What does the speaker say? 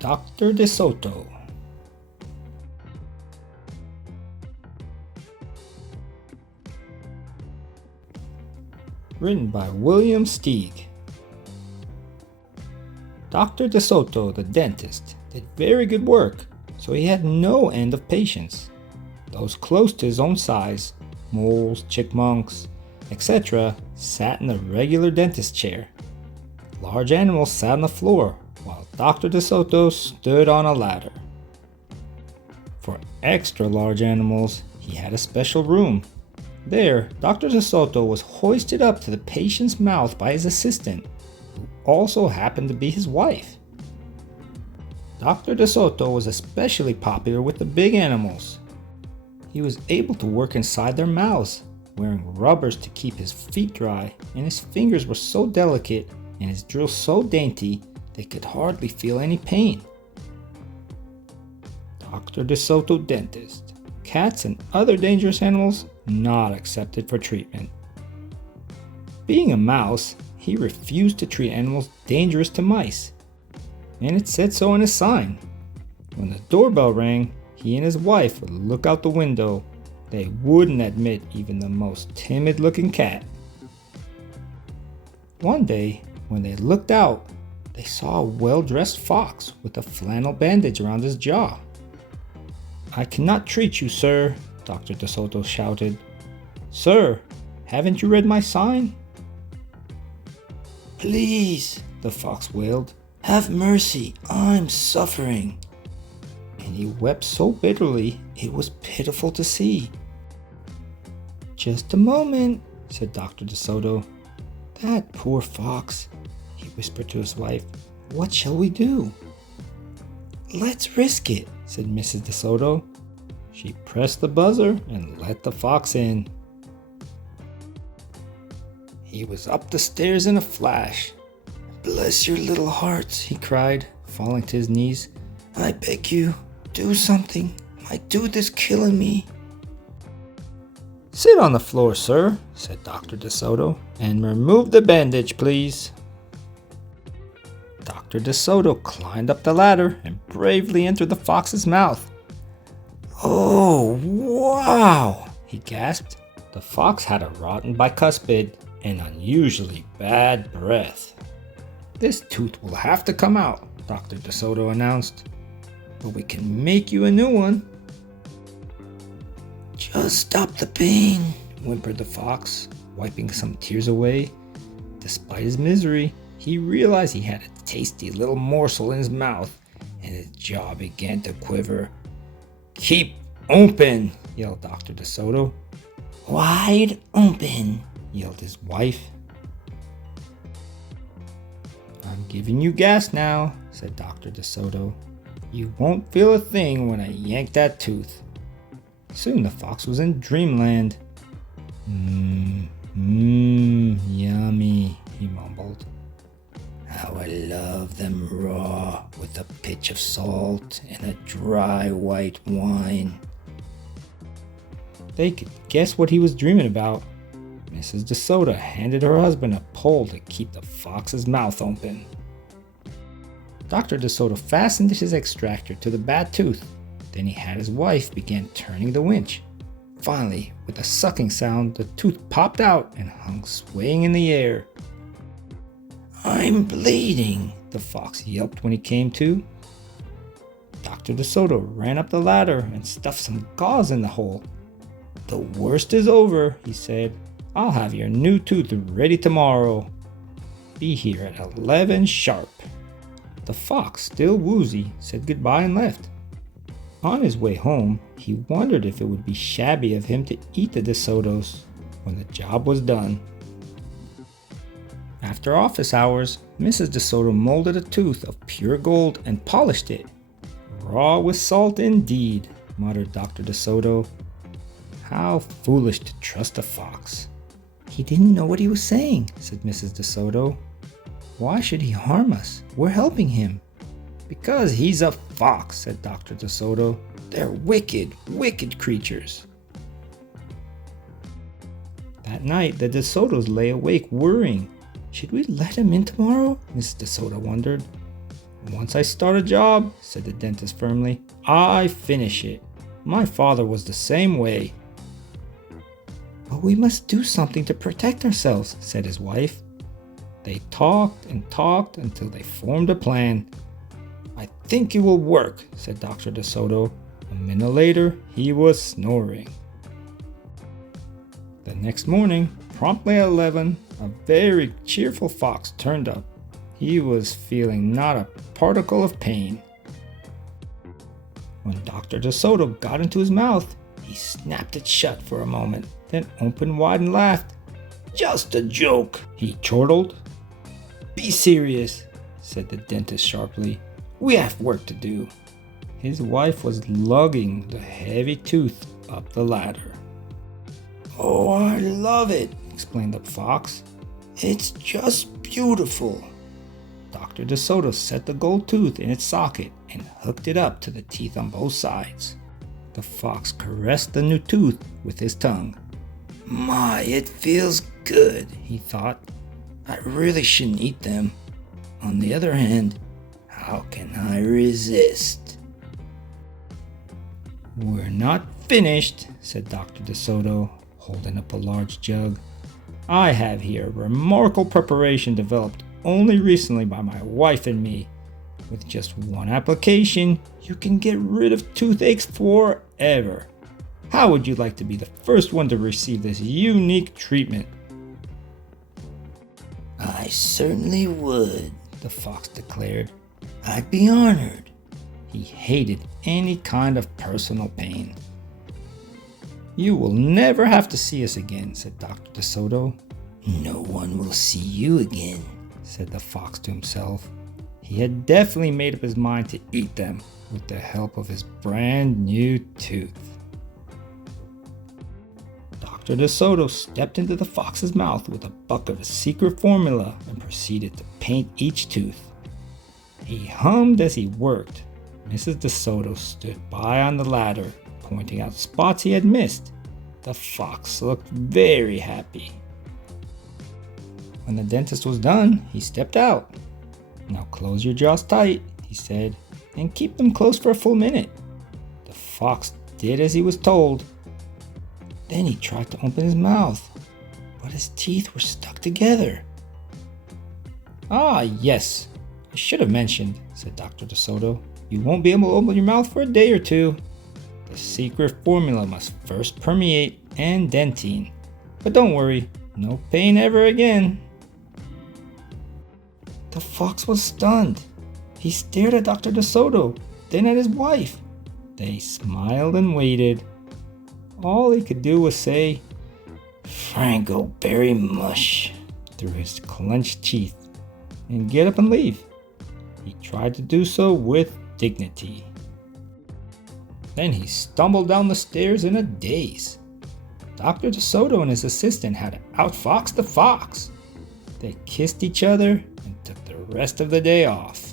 Dr. De Soto. Written by William Steig. Dr. De Soto, the dentist, did very good work, so he had no end of patients. Those close to his own size, moles, chipmunks, etc., sat in the regular dentist chair. Large animals sat on the floor, while Dr. De Soto stood on a ladder. For extra large animals, he had a special room. There, Dr. De Soto was hoisted up to the patient's mouth by his assistant, who also happened to be his wife. Dr. De Soto was especially popular with the big animals. He was able to work inside their mouths, wearing rubbers to keep his feet dry, and his fingers were so delicate and his drills so dainty they could hardly feel any pain. Dr. De Soto Dentist. Cats and other dangerous animals not accepted for treatment. Being a mouse, he refused to treat animals dangerous to mice, and it said so on his sign. When the doorbell rang, he and his wife would look out the window. They wouldn't admit even the most timid-looking cat. One day, when they looked out, they saw a well-dressed fox with a flannel bandage around his jaw. "I cannot treat you, sir," Dr. De Soto shouted. "Sir, haven't you read my sign?" "Please," the fox wailed, "have mercy, I'm suffering." And he wept so bitterly it was pitiful to see. "Just a moment," said Dr. De Soto. "That poor fox," he whispered to his wife. "What shall we do?" "Let's risk it," said Mrs. De Soto. She pressed the buzzer and let the fox in. He was up the stairs in a flash. "Bless your little hearts," he cried, falling to his knees. "I beg you, do something. My tooth is killing me." "Sit on the floor, sir," said Dr. De Soto, "and remove the bandage, please." Dr. De Soto climbed up the ladder and bravely entered the fox's mouth. "Oh, wow!" he gasped. The fox had a rotten bicuspid and unusually bad breath. "This tooth will have to come out," Dr. De Soto announced. "But we can make you a new one." "Just stop the pain," whimpered the fox, wiping some tears away. Despite his misery, he realized he had a tasty little morsel in his mouth, and his jaw began to quiver. "Keep open!" yelled Dr. De Soto. "Wide open!" yelled his wife. "I'm giving you gas now," said Dr. De Soto. "You won't feel a thing when I yank that tooth." Soon the fox was in dreamland. Yummy," he mumbled. "How I love them raw, with a pinch of salt and a dry white wine." They could guess what he was dreaming about. Mrs. De Soto handed her husband a pole to keep the fox's mouth open. Dr. De Soto fastened his extractor to the bad tooth. Then he had his wife begin turning the winch. Finally, with a sucking sound, the tooth popped out and hung swaying in the air. "I'm bleeding," the fox yelped when he came to. Dr. De Soto ran up the ladder and stuffed some gauze in the hole. "The worst is over," he said. "I'll have your new tooth ready tomorrow. Be here at 11 sharp." The fox, still woozy, said goodbye and left. On his way home, he wondered if it would be shabby of him to eat the De Sotos when the job was done. After office hours, Mrs. De Soto molded a tooth of pure gold and polished it. "Raw with salt indeed," muttered Dr. De Soto. How foolish to trust a fox. "He didn't know what he was saying," said Mrs. De Soto. "Why should he harm us? We're helping him." "Because he's a fox," said Dr. De Soto. "They're wicked, wicked creatures." That night, the De Sotos lay awake worrying. Should we let him in tomorrow? Mrs. De Soto wondered. Once I start a job, said the dentist firmly, I finish it. My father was the same way. But we must do something to protect ourselves, said his wife. They talked and talked until they formed a plan. I think it will work, said Dr. De Soto. A minute later, he was snoring. The next morning, promptly at 11, a very cheerful fox turned up. He was feeling not a particle of pain. When Dr. De Soto got into his mouth, he snapped it shut for a moment, then opened wide and laughed. Just a joke, he chortled. Be serious, said the dentist sharply. We have work to do. His wife was lugging the heavy tooth up the ladder. Oh, I love it, explained the fox. It's just beautiful. Dr. De Soto set the gold tooth in its socket and hooked it up to the teeth on both sides. The fox caressed the new tooth with his tongue. My, it feels good, he thought. I really shouldn't eat them. On the other hand, how can I resist? We're not finished, said Dr. De Soto, holding up a large jug. I have here a remarkable preparation developed only recently by my wife and me. With just one application, you can get rid of toothaches forever. How would you like to be the first one to receive this unique treatment? I certainly would, the fox declared. I'd be honored. He hated any kind of personal pain. You will never have to see us again, said Dr. De Soto. No one will see you again, said the fox to himself. He had definitely made up his mind to eat them with the help of his brand new tooth. Dr. De Soto stepped into the fox's mouth with a bucket of secret formula and proceeded to paint each tooth. He hummed as he worked. Mrs. De Soto stood by on the ladder, pointing out spots he had missed. The fox looked very happy. When the dentist was done, he stepped out. Now close your jaws tight, he said, and keep them closed for a full minute. The fox did as he was told. Then he tried to open his mouth, but his teeth were stuck together. Ah, yes, I should have mentioned, said Dr. De Soto. You won't be able to open your mouth for a day or two. The secret formula must first permeate and dentine. But don't worry, no pain ever again. The fox was stunned. He stared at Dr. De Soto, then at his wife. They smiled and waited. All he could do was say, Franco berry mush, through his clenched teeth, and get up and leave. He tried to do so with dignity. Then he stumbled down the stairs in a daze. Dr. De Soto and his assistant had to outfox the fox. They kissed each other and took the rest of the day off.